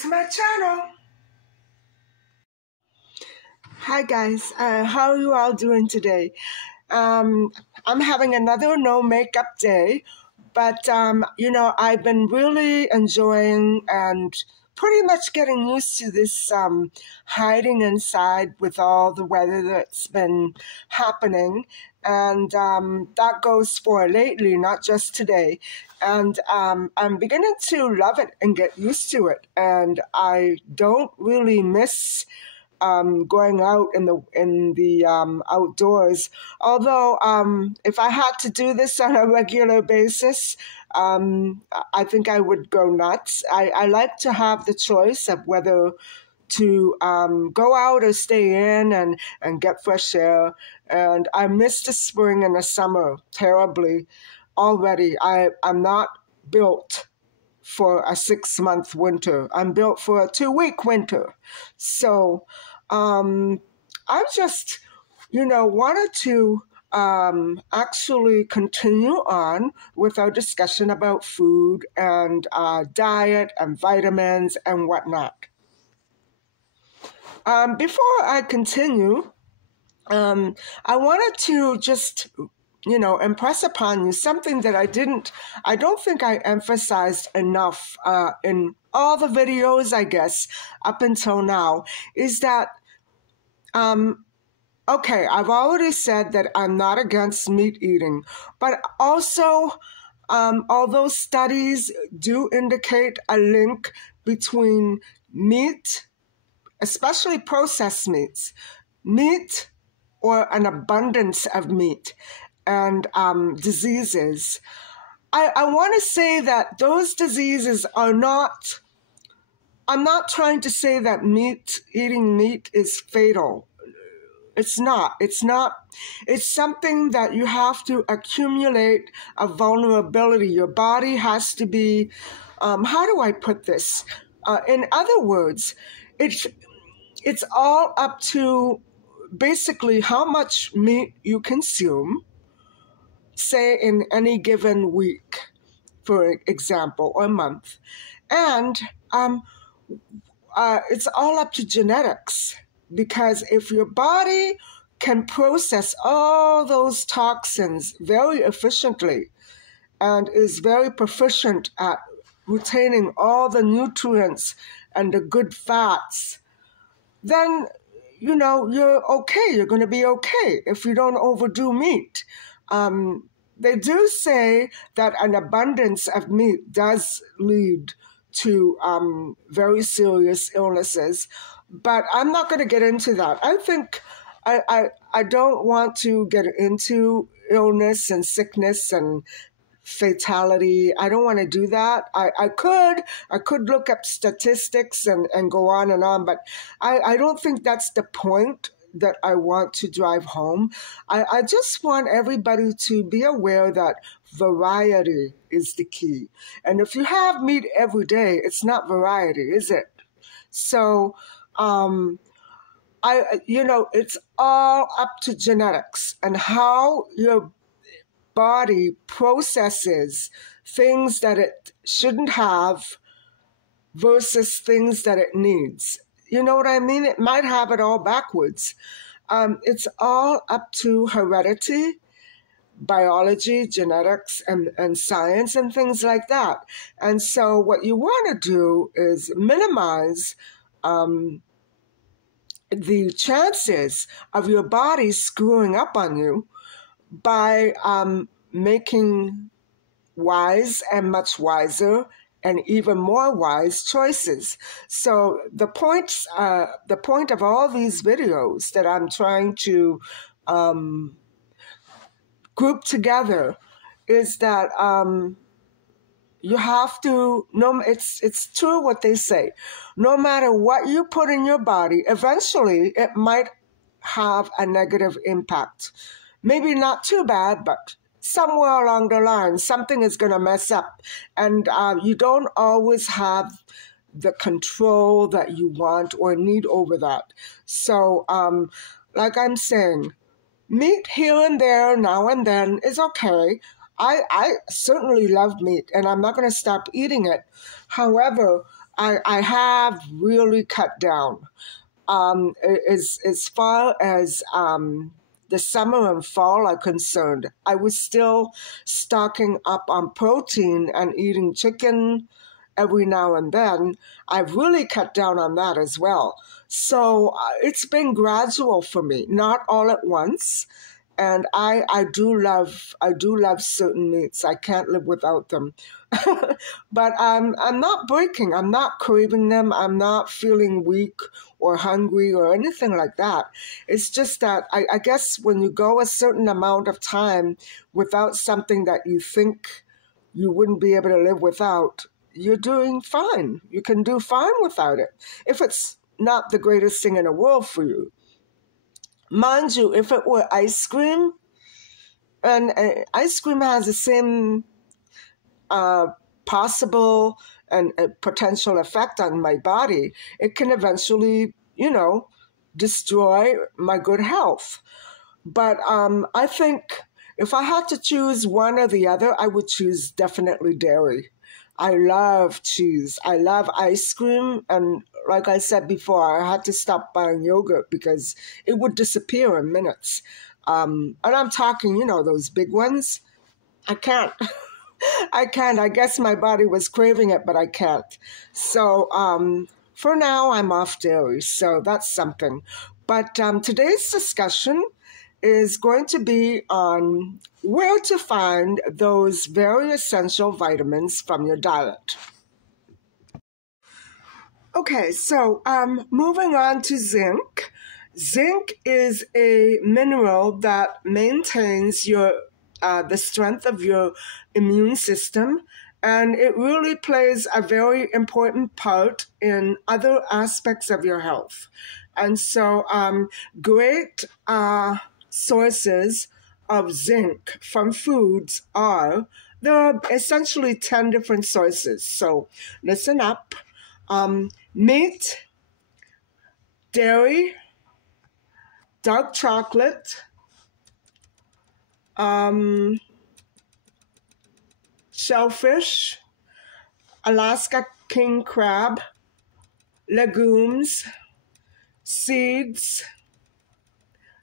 to my channel. Hi guys, how are you all doing today? I'm having another no makeup day, but I've been really enjoying and pretty much getting used to this hiding inside with all the weather that's been happening. And that goes for lately, not just today. And I'm beginning to love it and get used to it. And I don't really miss going out in the outdoors. Although if I had to do this on a regular basis, I think I would go nuts. I like to have the choice of whether to go out or stay in and get fresh air. And I miss the spring and the summer terribly already. I'm not built for a 6-month winter. I'm built for a 2-week winter. So I just, wanted to actually continue on with our discussion about food and diet and vitamins and whatnot. Before I continue, I wanted to just impress upon you something that I don't think I emphasized enough in all the videos, I guess, up until now, is that, okay, I've already said that I'm not against meat eating, but also, although studies do indicate a link between meat, especially processed meat or an abundance of meat, and diseases, I want to say that those diseases are not, I'm not trying to say that eating meat is fatal. It's not. It's something that you have to accumulate a vulnerability. Your body has to be, how do I put this? In other words, it's all up to basically how much meat you consume, say in any given week, for example, or month. And it's all up to genetics, because if your body can process all those toxins very efficiently and is very proficient at retaining all the nutrients and the good fats, then you're okay. You're going to be okay if you don't overdo meat. They do say that an abundance of meat does lead to very serious illnesses, but I'm not going to get into that. I think I don't want to get into illness and sickness and fatality. I don't want to do that. I could look up statistics and go on, but I don't think that's the point that I want to drive home. I just want everybody to be aware that variety is the key. And if you have meat every day, it's not variety, is it? So, it's all up to genetics and how your body processes things that it shouldn't have versus things that it needs. You know what I mean? It might have it all backwards. It's all up to heredity, biology, genetics, and science, and things like that. And so what you want to do is minimize the chances of your body screwing up on you by making wise and much wiser and even more wise choices. So the point of all these videos that I'm trying to group together is that you have to, it's true what they say. No matter what you put in your body, eventually it might have a negative impact. Maybe not too bad, but somewhere along the line, something is going to mess up. And you don't always have the control that you want or need over that. So, like I'm saying, meat here and there, now and then, is okay. I certainly love meat, and I'm not going to stop eating it. However, I have really cut down. As far as the summer and fall are concerned, I was still stocking up on protein and eating chicken every now and then. I've really cut down on that as well. So it's been gradual for me, not all at once. And I do love certain meats. I can't live without them. But I'm not breaking. I'm not craving them. I'm not feeling weak or hungry or anything like that. It's just that I guess when you go a certain amount of time without something that you think you wouldn't be able to live without, you're doing fine. You can do fine without it if it's not the greatest thing in the world for you. Mind you, if it were ice cream, and ice cream has the same possible and potential effect on my body, it can eventually, destroy my good health. But I think if I had to choose one or the other, I would choose definitely dairy. I love cheese. I love ice cream. And like I said before, I had to stop buying yogurt because it would disappear in minutes. And I'm talking, those big ones. I can't. I can't. I guess my body was craving it, but I can't. So for now, I'm off dairy. So that's something. But today's discussion is going to be on where to find those very essential vitamins from your diet. Okay, so moving on to zinc. Zinc is a mineral that maintains the strength of your immune system, and it really plays a very important part in other aspects of your health. And so great sources of zinc from foods there are essentially 10 different sources. So listen up. Meat, dairy, dark chocolate, shellfish, Alaska king crab, legumes, seeds,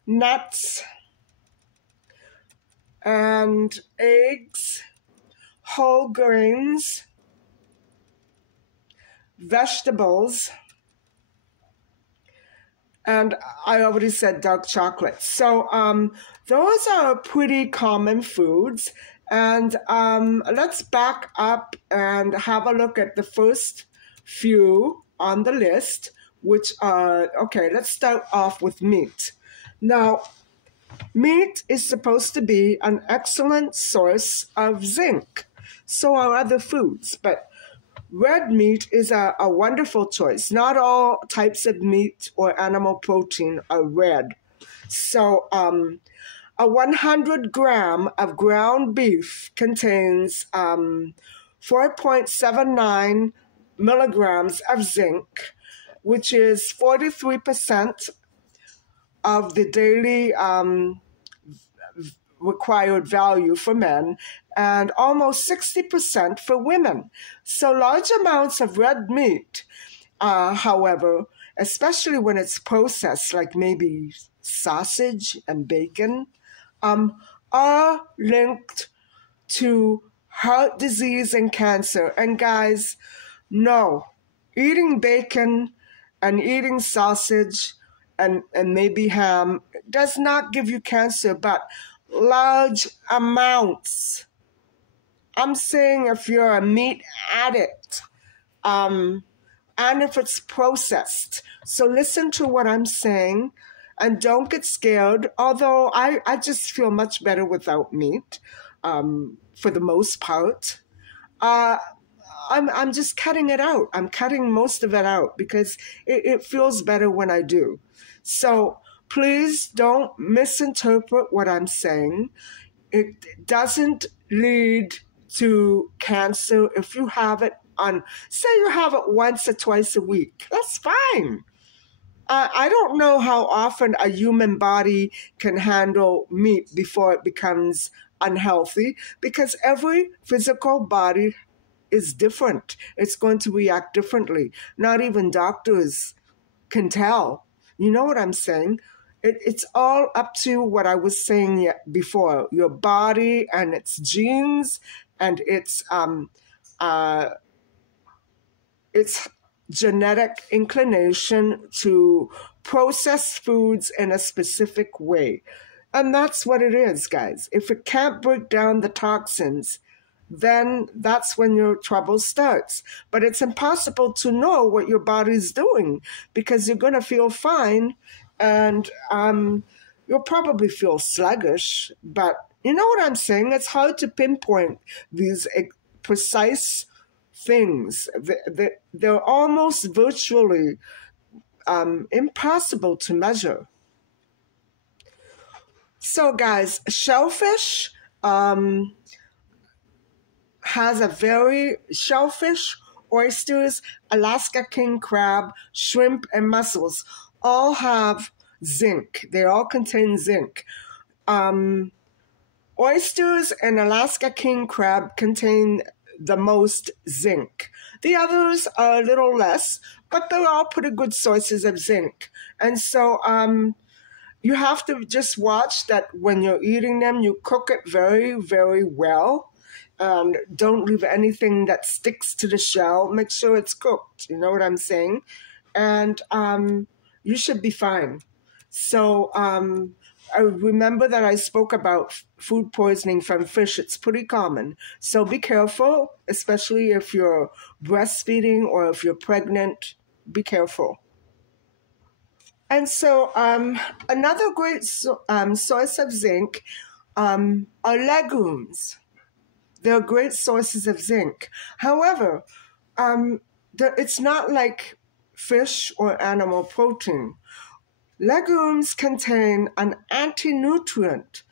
nuts, and eggs, whole grains, vegetables, and I already said dark chocolate. So those are pretty common foods. And let's back up and have a look at the first few on the list, which are, okay, let's start off with meat. Now, meat is supposed to be an excellent source of zinc. So are other foods, but red meat is a wonderful choice. Not all types of meat or animal protein are red. So a 100 gram of ground beef contains 4.79 milligrams of zinc, which is 43% of the daily required value for men and almost 60% for women. So large amounts of red meat, however, especially when it's processed, like maybe sausage and bacon, are linked to heart disease and cancer. And guys, no, eating bacon and eating sausage and maybe ham does not give you cancer, but large amounts. I'm saying if you're a meat addict, and if it's processed. So listen to what I'm saying and don't get scared, although I just feel much better without meat for the most part. I'm just cutting it out. I'm cutting most of it out because it feels better when I do. So please don't misinterpret what I'm saying. It doesn't lead to cancer if you have it say you have it once or twice a week. That's fine. I don't know how often a human body can handle meat before it becomes unhealthy, because every physical body is different. It's going to react differently. Not even doctors can tell. You know what I'm saying? It's all up to what I was saying before, your body and its genes and uh, its genetic inclination to process foods in a specific way. And that's what it is, guys. If it can't break down the toxins, then that's when your trouble starts. But it's impossible to know what your body's doing because you're going to feel fine and you'll probably feel sluggish. But you know what I'm saying? It's hard to pinpoint these precise things. They're almost virtually impossible to measure. So, guys, shellfish shellfish, oysters, Alaska king crab, shrimp, and mussels all have zinc. They all contain zinc. Oysters and Alaska king crab contain the most zinc. The others are a little less, but they're all pretty good sources of zinc. And so you have to just watch that when you're eating them, you cook it very, very well. Don't leave anything that sticks to the shell. Make sure it's cooked. You know what I'm saying? And you should be fine. So I remember that I spoke about food poisoning from fish. It's pretty common. So be careful, especially if you're breastfeeding or if you're pregnant. Be careful. And so another great source of zinc are legumes. They're great sources of zinc. However, it's not like fish or animal protein. Legumes contain an anti-nutrient.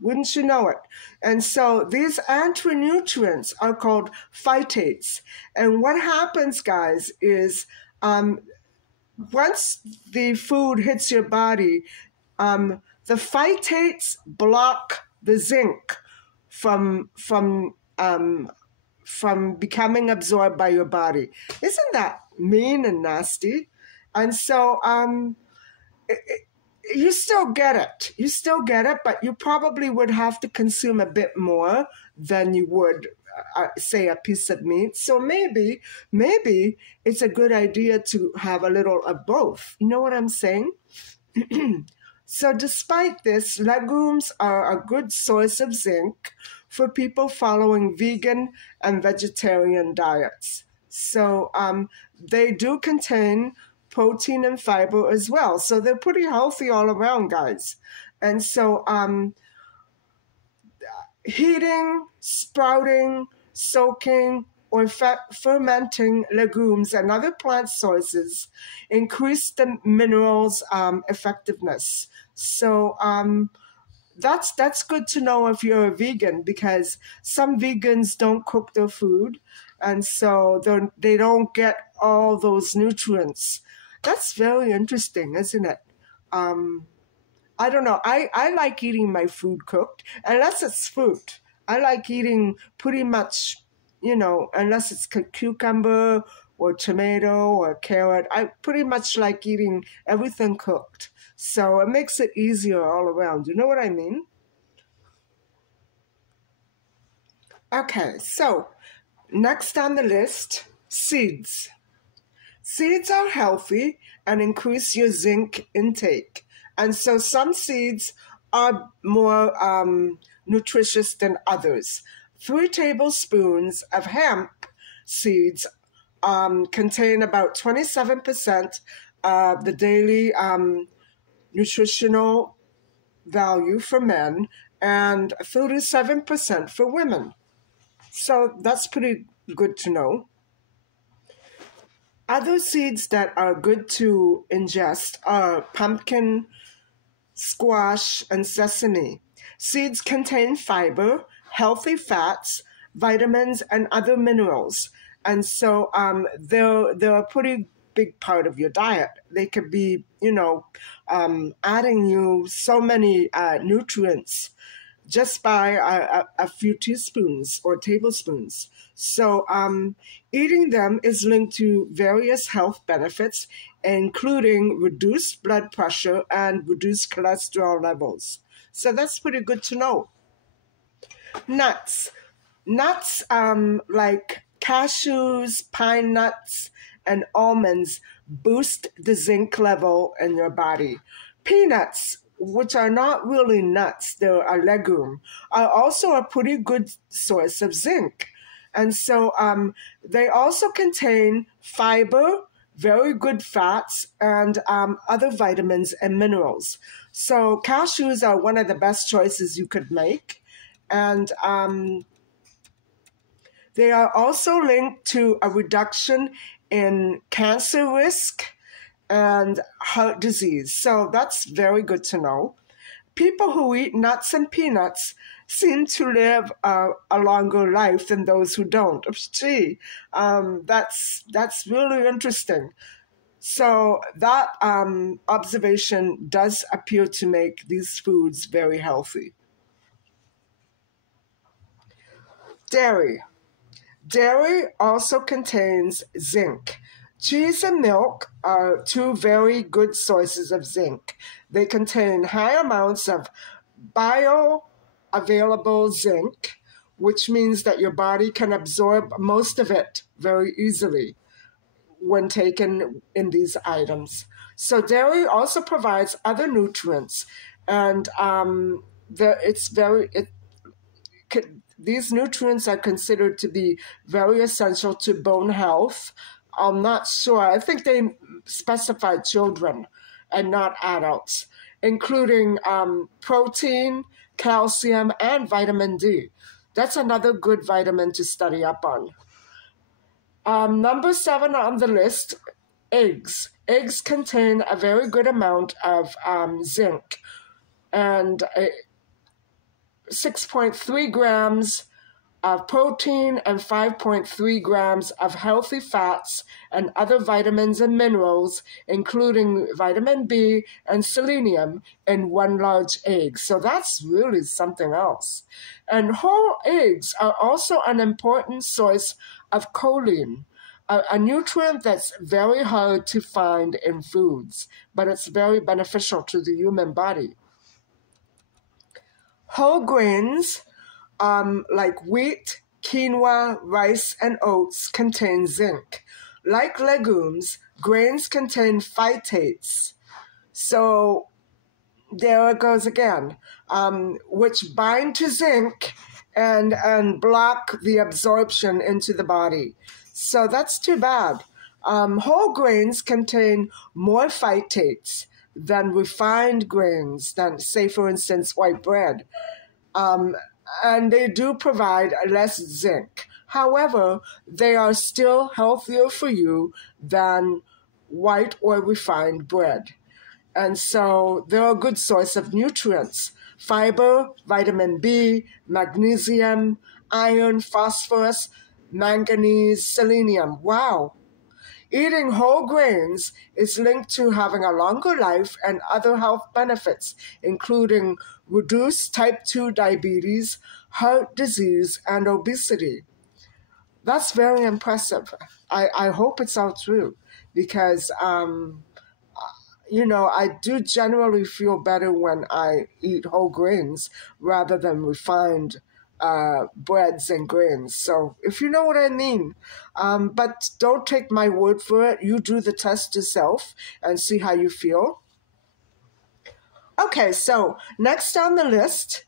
Wouldn't you know it? And so these anti-nutrients are called phytates. And what happens, guys, is once the food hits your body, the phytates block the zinc from becoming absorbed by your body. Isn't that mean and nasty? And so you still get it. You still get it, but you probably would have to consume a bit more than you would, say, a piece of meat. So maybe it's a good idea to have a little of both. You know what I'm saying? So despite this, legumes are a good source of zinc for people following vegan and vegetarian diets. So they do contain protein and fiber as well. So they're pretty healthy all around, guys. And so heating, sprouting, soaking, or fermenting legumes and other plant sources increase the minerals' effectiveness. So that's good to know if you're a vegan, because some vegans don't cook their food, and so they don't get all those nutrients. That's very interesting, isn't it? I don't know. I like eating my food cooked, unless it's fruit. I like eating pretty much, unless it's cucumber or tomato or carrot. I pretty much like eating everything cooked. So it makes it easier all around. You know what I mean? Okay, so next on the list, seeds. Seeds are healthy and increase your zinc intake. And so some seeds are more nutritious than others. 3 tablespoons of hemp seeds contain about 27% of the daily nutritional value for men and 37% for women. So that's pretty good to know. Other seeds that are good to ingest are pumpkin, squash, and sesame. Seeds contain fiber, healthy fats, vitamins, and other minerals. And so they're a pretty big part of your diet. They could be, adding you so many nutrients just by a few teaspoons or tablespoons. So eating them is linked to various health benefits, including reduced blood pressure and reduced cholesterol levels. So that's pretty good to know. Nuts. Nuts like cashews, pine nuts, and almonds boost the zinc level in your body. Peanuts, which are not really nuts, they're a legume, are also a pretty good source of zinc. And so they also contain fiber, very good fats, and other vitamins and minerals. So cashews are one of the best choices you could make. And they are also linked to a reduction in cancer risk and heart disease. So that's very good to know. People who eat nuts and peanuts seem to live a longer life than those who don't. Gee, that's really interesting. So that observation does appear to make these foods very healthy. Dairy. Dairy also contains zinc. Cheese and milk are two very good sources of zinc. They contain high amounts of bioavailable zinc, which means that your body can absorb most of it very easily when taken in these items. So dairy also provides other nutrients, and these nutrients are considered to be very essential to bone health. I'm not sure. I think they specify children and not adults, including protein, calcium, and vitamin D. That's another good vitamin to study up on. Number 7 on the list, eggs. Eggs contain a very good amount of zinc and 6.3 grams of protein and 5.3 grams of healthy fats and other vitamins and minerals, including vitamin B and selenium, in one large egg. So that's really something else. And whole eggs are also an important source of choline, a nutrient that's very hard to find in foods, but it's very beneficial to the human body. Whole grains like wheat, quinoa, rice, and oats contain zinc. Like legumes, grains contain phytates. So there it goes again, which bind to zinc and block the absorption into the body. So that's too bad. Whole grains contain more phytates than refined grains, than, say, for instance, white bread. And they do provide less zinc. However, they are still healthier for you than white or refined bread. And so they're a good source of nutrients: fiber, vitamin B, magnesium, iron, phosphorus, manganese, selenium. Wow. Eating whole grains is linked to having a longer life and other health benefits, including reduced type 2 diabetes, heart disease, and obesity. That's very impressive. I hope it's all true because, I do generally feel better when I eat whole grains rather than refined breads and grains. So if you know what I mean. But don't take my word for it. You do the test yourself and see how you feel. Okay, so next on the list,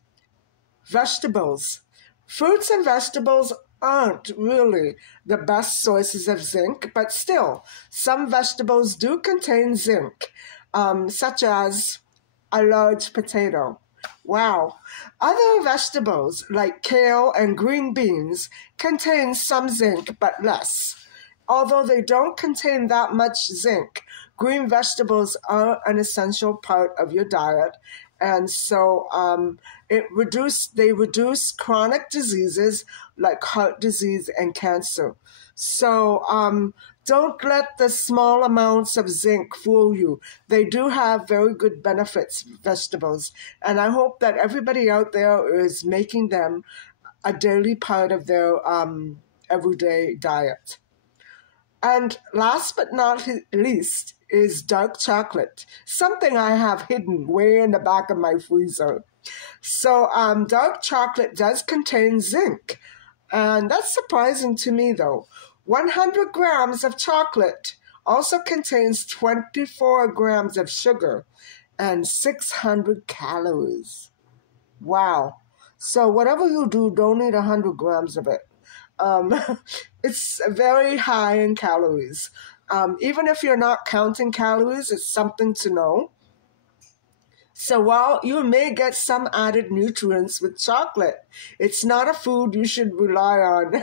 vegetables. Fruits and vegetables aren't really the best sources of zinc, but still, some vegetables do contain zinc, such as a large potato. Wow. Other vegetables like kale and green beans contain some zinc, but less. Although they don't contain that much zinc, green vegetables are an essential part of your diet. And so they reduce chronic diseases like heart disease and cancer. So don't let the small amounts of zinc fool you. They do have very good benefits, vegetables, and I hope that everybody out there is making them a daily part of their everyday diet. And last but not least is dark chocolate, something I have hidden way in the back of my freezer. So dark chocolate does contain zinc, and that's surprising to me though. 100 grams of chocolate also contains 24 grams of sugar and 600 calories. Wow. So whatever you do, don't eat 100 grams of it. Um, it's very high in calories. Even if you're not counting calories, it's something to know. So while you may get some added nutrients with chocolate, it's not a food you should rely on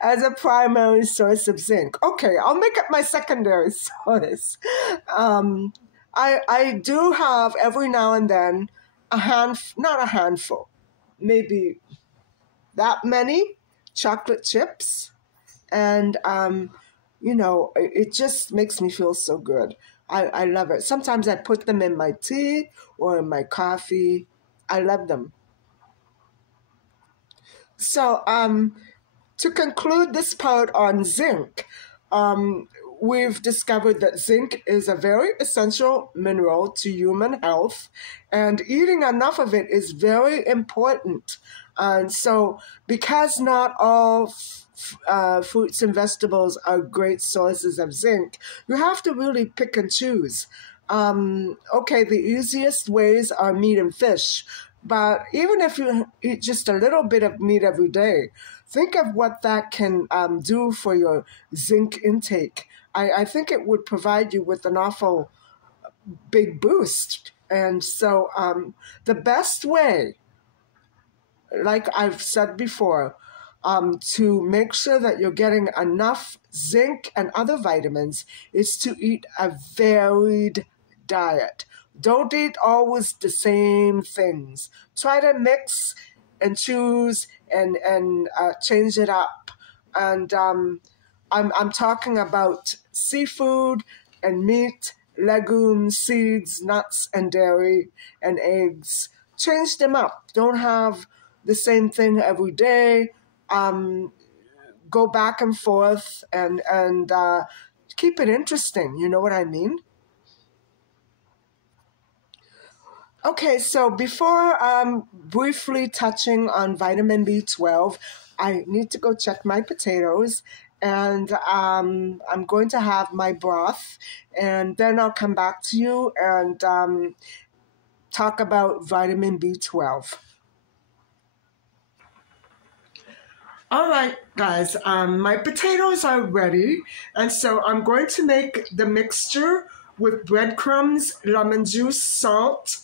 as a primary source of zinc. Okay, I'll make up my secondary source. I do have every now and then not a handful, maybe that many chocolate chips, and it just makes me feel so good. I love it. Sometimes I put them in my tea or in my coffee. I love them. So to conclude this part on zinc, we've discovered that zinc is a very essential mineral to human health, and eating enough of it is very important. And so, because not all fruits and vegetables are great sources of zinc, you have to really pick and choose. Okay, the easiest ways are meat and fish, but even if you eat just a little bit of meat every day, think of what that can do for your zinc intake. I think it would provide you with an awful big boost. And so the best way, like I've said before, to make sure that you're getting enough zinc and other vitamins is to eat a varied diet. Don't eat always the same things. Try to mix and choose and change it up. And I'm talking about seafood and meat, legumes, seeds, nuts, and dairy, and eggs. Change them up. Don't have the same thing every day. Go back and forth and keep it interesting. You know what I mean? Okay, so before briefly touching on vitamin B12, I need to go check my potatoes, and I'm going to have my broth, and then I'll come back to you and talk about vitamin B12. All right, guys, my potatoes are ready, and so I'm going to make the mixture with breadcrumbs, lemon juice, salt,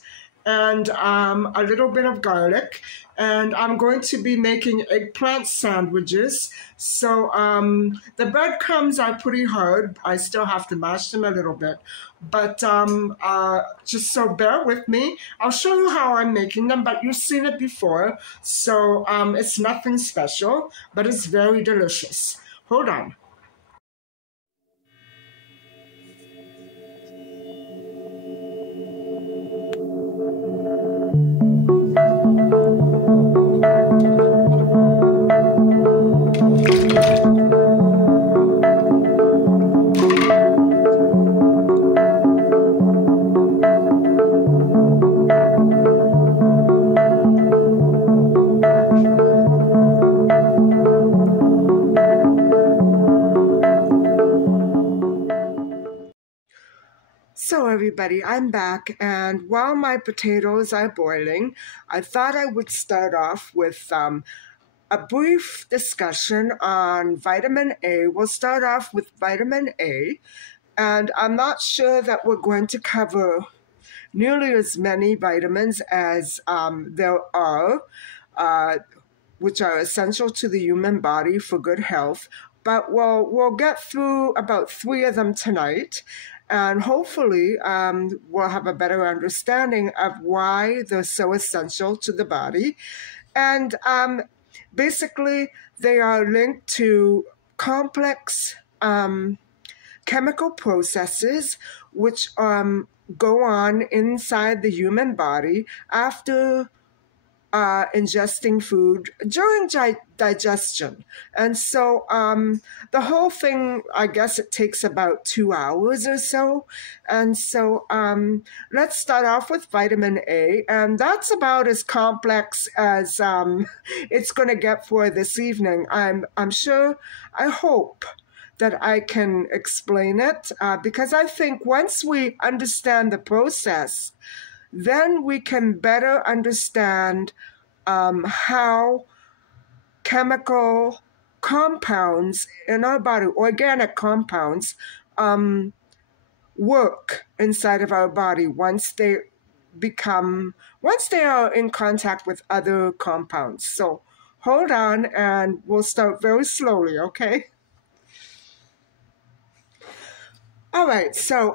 and a little bit of garlic. And I'm going to be making eggplant sandwiches. So the breadcrumbs are pretty hard. I still have to mash them a little bit. But just so bear with me. I'll show you how I'm making them, but you've seen it before. So it's nothing special, but it's very delicious. Hold on. So everybody, I'm back, and while my potatoes are boiling, I thought I would start off with a brief discussion on vitamin A. We'll start off with vitamin A, and I'm not sure that we're going to cover nearly as many vitamins as there are, which are essential to the human body for good health, but we'll get through about 3 of them tonight. And hopefully, we'll have a better understanding of why they're so essential to the body. And basically, they are linked to complex chemical processes which go on inside the human body after ingesting food during digestion. And so the whole thing, I guess it takes about 2 hours or so. And so let's start off with vitamin A. And that's about as complex as it's going to get for this evening. I'm sure, I hope that I can explain it because I think once we understand the process, then we can better understand how chemical compounds in our body, organic compounds, work inside of our body once they are in contact with other compounds. So hold on and we'll start very slowly, okay? All right, so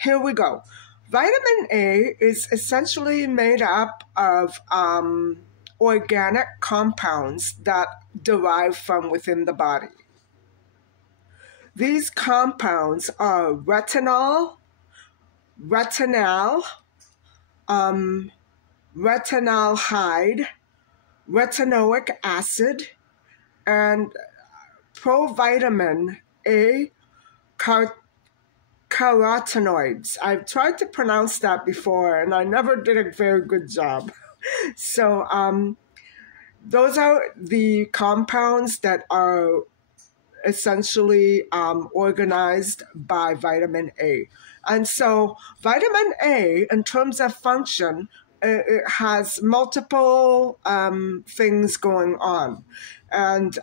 here we go. Vitamin A is essentially made up of organic compounds that derive from within the body. These compounds are retinol, retinal, retinaldehyde, retinoic acid, and provitamin A carotenoids. I've tried to pronounce that before, and I never did a very good job. So those are the compounds that are essentially organized by vitamin A. And so vitamin A, in terms of function, it has multiple things going on. And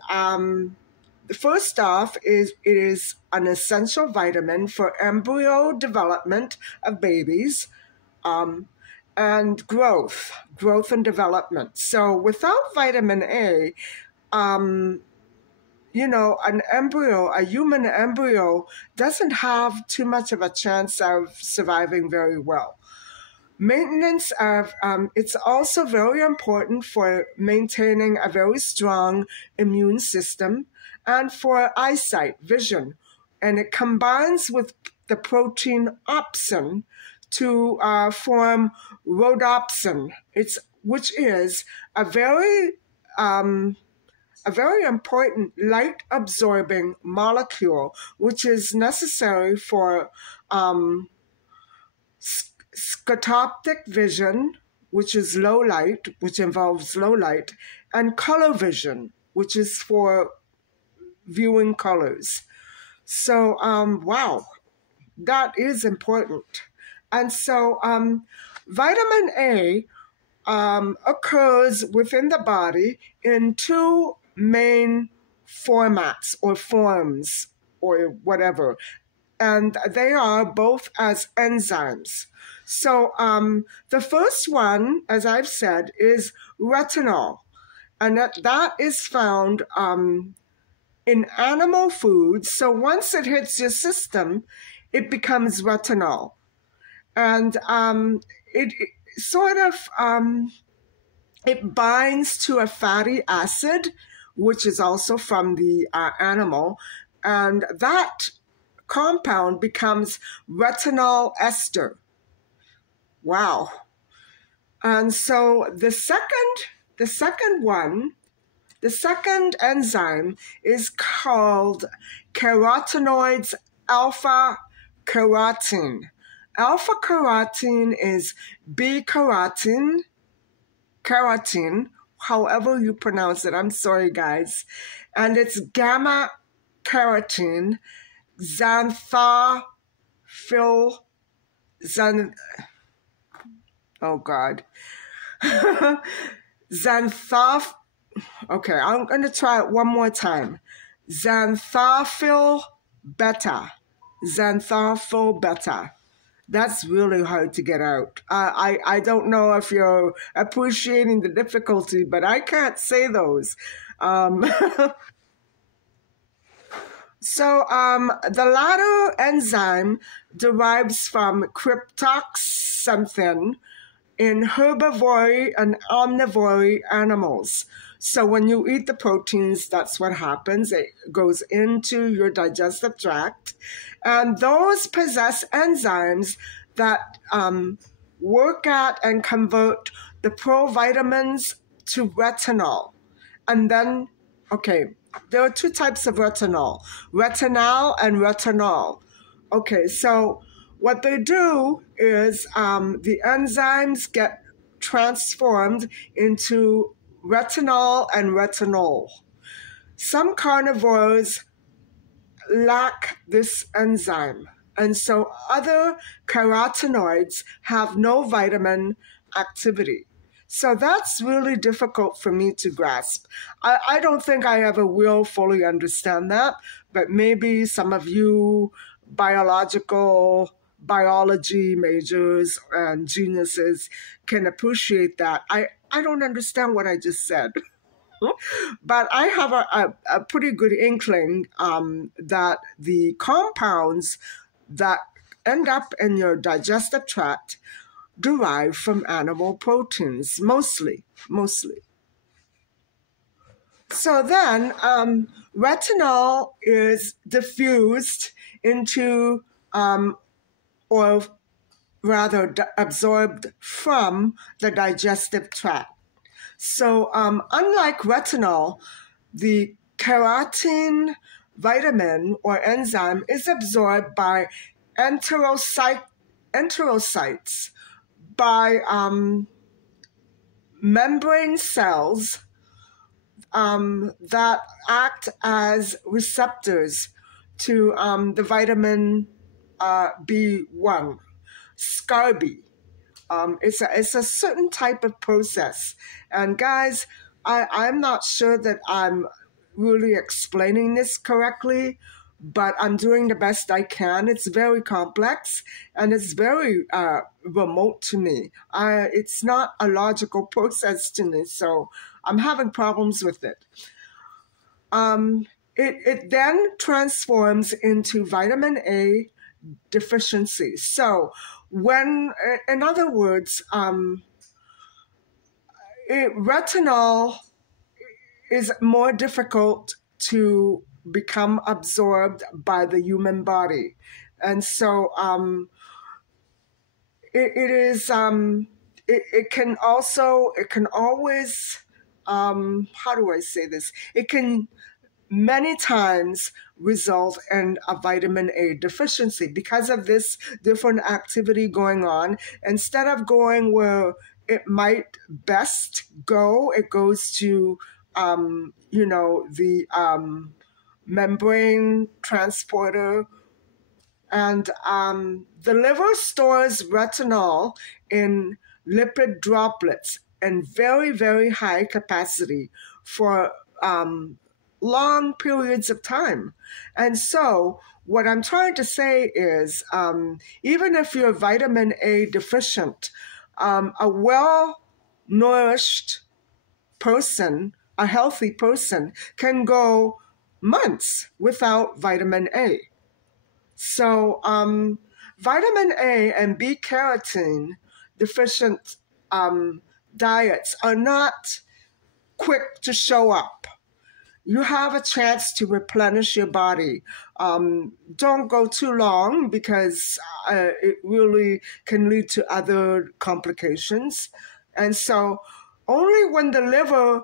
first off, it is an essential vitamin for embryo development of babies and growth and development. So without vitamin A, an embryo, a human embryo, doesn't have too much of a chance of surviving very well. Maintenance of, it's also very important for maintaining a very strong immune system and for eyesight, vision. And it combines with the protein opsin to form rhodopsin, which is a very important light-absorbing molecule, which is necessary for scotoptic vision, which is low light, which involves low light, and color vision, which is for viewing colors. So, wow, that is important. And so vitamin A occurs within the body in two main formats or forms or whatever, and they are both as enzymes. So the first one, as I've said, is retinol, and that is found in animal foods. So once it hits your system, it becomes retinol. And it sort of, it binds to a fatty acid, which is also from the animal, and that compound becomes retinol ester. Wow. And so the second enzyme is called carotenoids alpha carotene. Alpha carotene is B-carotene, however you pronounce it. I'm sorry, guys. And it's gamma carotene, okay, I'm going to try it one more time. Xanthophyll beta. That's really hard to get out. I don't know if you're appreciating the difficulty, but I can't say those. So the latter enzyme derives from cryptoxanthin, in herbivory and omnivory animals. So when you eat the proteins, that's what happens. It goes into your digestive tract. And those possess enzymes that work at and convert the provitamins to retinol. And then, okay, there are two types of retinol, retinal and retinol. Okay, so what they do is the enzymes get transformed into retinol and retinol. Some carnivores lack this enzyme, and so other carotenoids have no vitamin activity. So that's really difficult for me to grasp. I don't think I ever will fully understand that, but maybe some of you biology majors and geniuses can appreciate that. I don't understand what I just said. But I have a pretty good inkling that the compounds that end up in your digestive tract derive from animal proteins, mostly. So then retinol is diffused into, or rather absorbed from the digestive tract. So unlike retinol, the keratin vitamin or enzyme is absorbed by enterocytes, by membrane cells that act as receptors to the vitamin B1, SCARB. It's a certain type of process. And guys, I'm not sure that I'm really explaining this correctly, but I'm doing the best I can. It's very complex and it's very remote to me. It's not a logical process to me, so I'm having problems with it. It then transforms into vitamin A deficiency. So when, in other words, retinol is more difficult to become absorbed by the human body. And so it can always, how do I say this? It can many times result in a vitamin A deficiency because of this different activity going on. Instead of going where it might best go, it goes to, the membrane transporter. And the liver stores retinol in lipid droplets in very, very high capacity for long periods of time. And so what I'm trying to say is even if you're vitamin A deficient, a well-nourished person, a healthy person, can go months without vitamin A. So vitamin A and B-carotene deficient diets are not quick to show up. You have a chance to replenish your body. Don't go too long because it really can lead to other complications. And so only when the liver,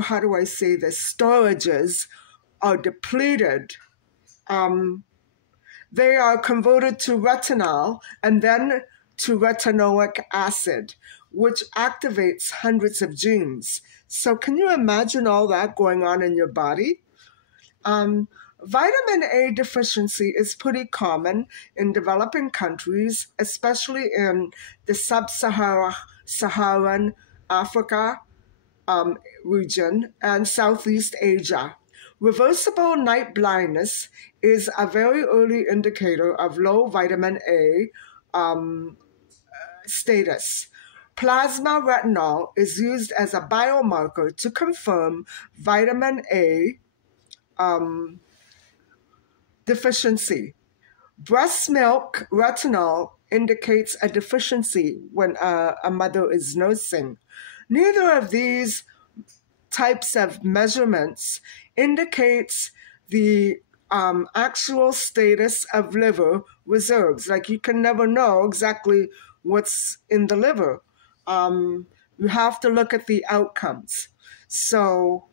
how do I say this, storages are depleted, they are converted to retinol and then to retinoic acid, which activates hundreds of genes. So can you imagine all that going on in your body? Vitamin A deficiency is pretty common in developing countries, especially in the sub-Saharan Africa region and Southeast Asia. Reversible night blindness is a very early indicator of low vitamin A status. Plasma retinol is used as a biomarker to confirm vitamin A deficiency. Breast milk retinol indicates a deficiency when a mother is nursing. Neither of these types of measurements indicates the actual status of liver reserves. Like, you can never know exactly what's in the liver. You have to look at the outcomes. So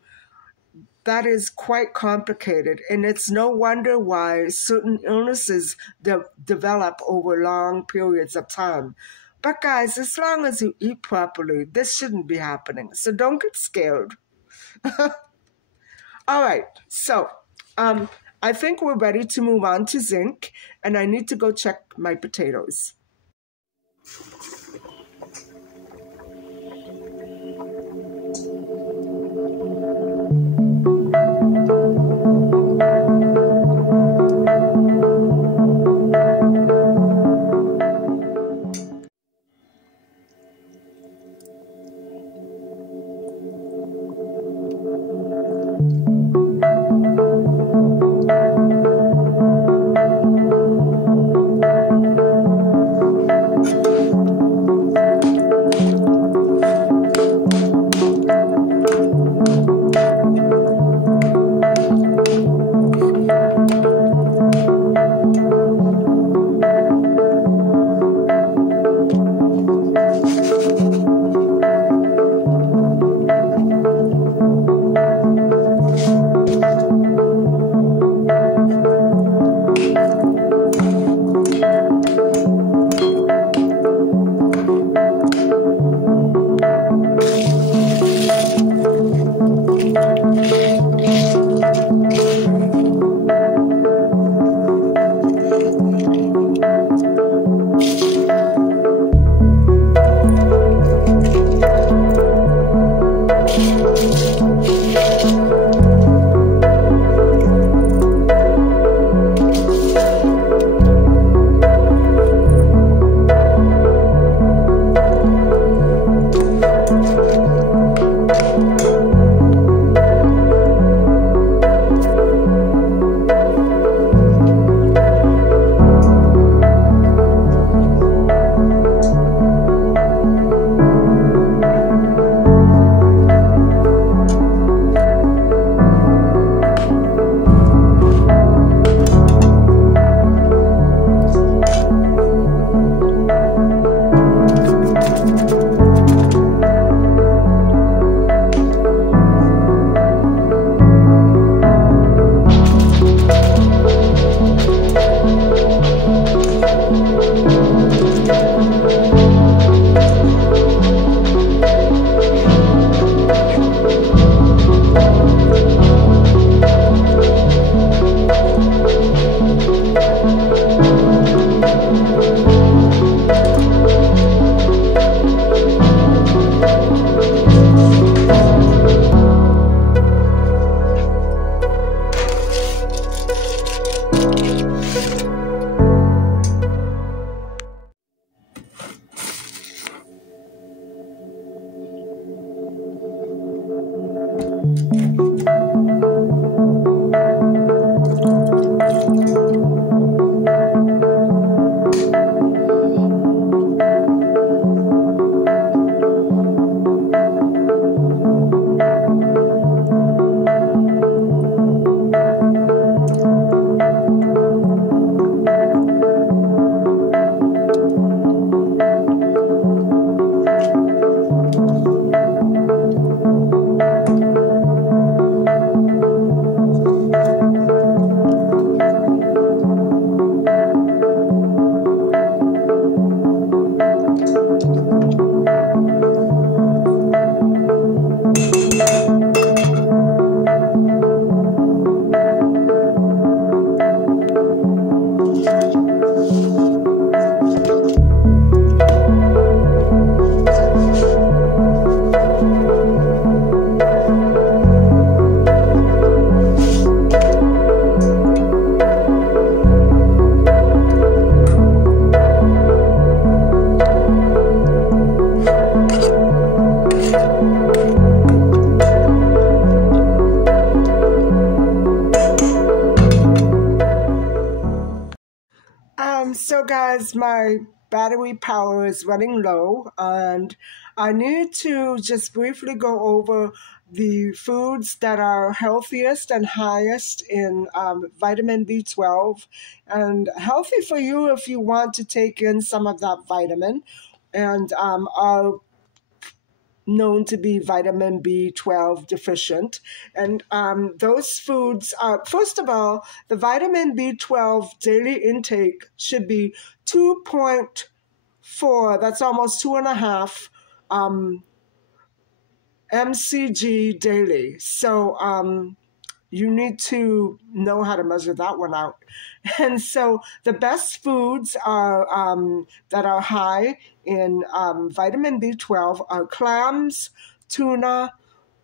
that is quite complicated, and it's no wonder why certain illnesses develop over long periods of time. But guys, as long as you eat properly, this shouldn't be happening. So don't get scared. All right, so I think we're ready to move on to zinc, and I need to go check my potatoes. guys, my battery power is running low, and I need to just briefly go over the foods that are healthiest and highest in vitamin B12 and healthy for you if you want to take in some of that vitamin, and are known to be vitamin B12 deficient. And those foods, first of all, the vitamin B12 daily intake should be 2.4, that's almost 2.5 mcg daily. So you need to know how to measure that one out. And so the best foods are that are high in vitamin B12 are clams, tuna,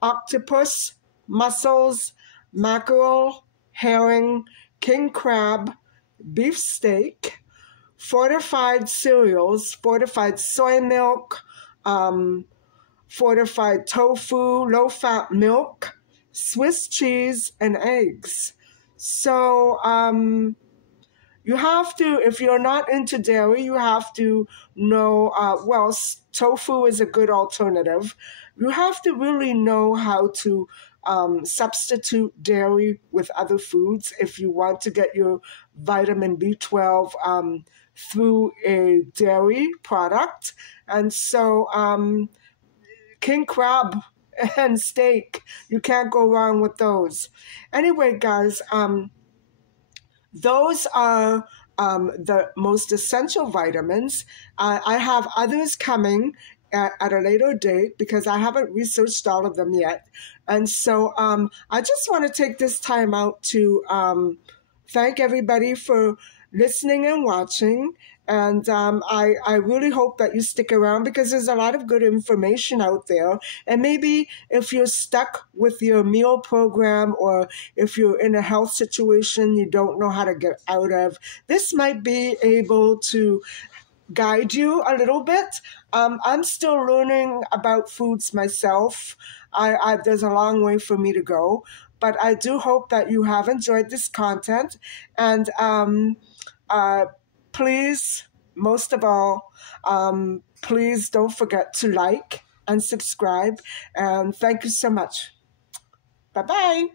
octopus, mussels, mackerel, herring, king crab, beef steak, fortified cereals, fortified soy milk, fortified tofu, low-fat milk, Swiss cheese, and eggs. So you have to, if you're not into dairy, you have to know, tofu is a good alternative. You have to really know how to substitute dairy with other foods if you want to get your vitamin B12 through a dairy product. And so king crab and steak, you can't go wrong with those. Anyway, guys, those are the most essential vitamins. I have others coming at a later date because I haven't researched all of them yet. And so I just want to take this time out to thank everybody for listening and watching. And I really hope that you stick around because there's a lot of good information out there. And maybe if you're stuck with your meal program or if you're in a health situation you don't know how to get out of, this might be able to guide you a little bit. I'm still learning about foods myself. There's a long way for me to go. But I do hope that you have enjoyed this content. And please, most of all, please don't forget to like and subscribe. And thank you so much. Bye-bye.